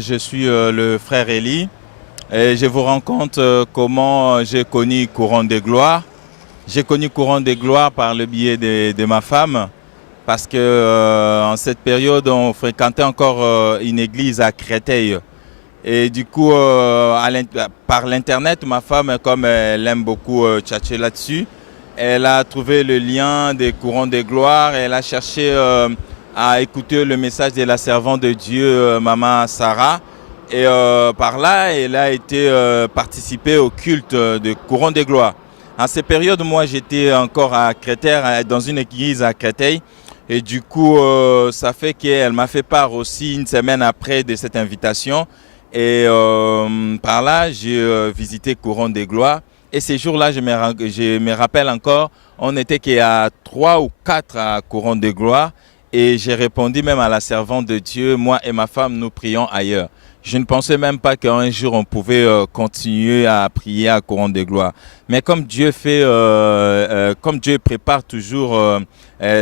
je suis le frère Eli et je vous raconte comment j'ai connu Courant des Gloires. J'ai connu Courant des Gloires par le biais de ma femme parce que en cette période, on fréquentait encore une église à Créteil. Et du coup, par l'internet, ma femme, comme elle aime beaucoup tchatcher là-dessus, elle a trouvé le lien des Courants des Gloires et elle a cherché à écouter le message de la servante de Dieu, Maman Sarah. Et par là, elle a été participer au culte des Courants des Gloires. En ces périodes, moi, j'étais encore à Créteil, dans une église à Créteil. Et du coup, ça fait qu'elle m'a fait part aussi une semaine après de cette invitation. Et par là, j'ai visité Courant des Gloires. Et ces jours-là, je me rappelle encore, on était qu'à 3 ou 4 à Courant des Gloires. Et j'ai répondu même à la servante de Dieu, moi et ma femme, nous prions ailleurs. Je ne pensais même pas qu'un jour on pouvait continuer à prier à Courant des Gloires. Mais comme Dieu fait, comme Dieu prépare toujours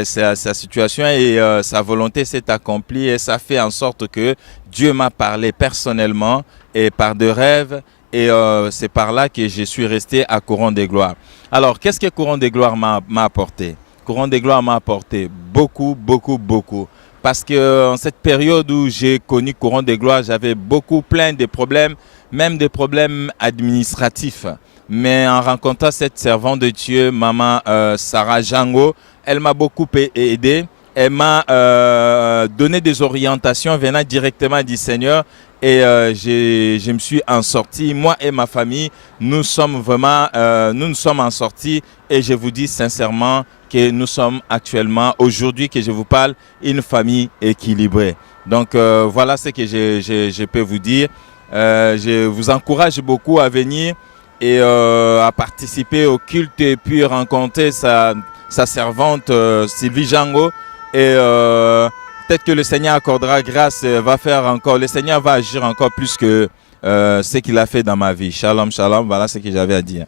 sa situation et sa volonté s'est accomplie et ça fait en sorte que Dieu m'a parlé personnellement et par de rêves et c'est par là que je suis resté à Courant des Gloires. Alors, qu'est-ce que Courant des Gloires m'a apporté? Courant des Gloires m'a apporté beaucoup, beaucoup, beaucoup. Parce que en cette période où j'ai connu Courant des Gloires, j'avais plein de problèmes, même des problèmes administratifs. Mais en rencontrant cette servante de Dieu, Maman Sarah Jango, elle m'a beaucoup aidé. Elle m'a donné des orientations venant directement du Seigneur et je me suis en sorti. Moi et ma famille, nous sommes en sortie et je vous dis sincèrement que nous sommes actuellement, aujourd'hui que je vous parle, une famille équilibrée. Donc voilà ce que je peux vous dire. Je vous encourage beaucoup à venir et à participer au culte et puis rencontrer sa servante Sylvie Jango. Et peut-être que le Seigneur accordera grâce, le Seigneur va agir encore plus que ce qu'il a fait dans ma vie. Shalom, shalom, voilà ce que j'avais à dire.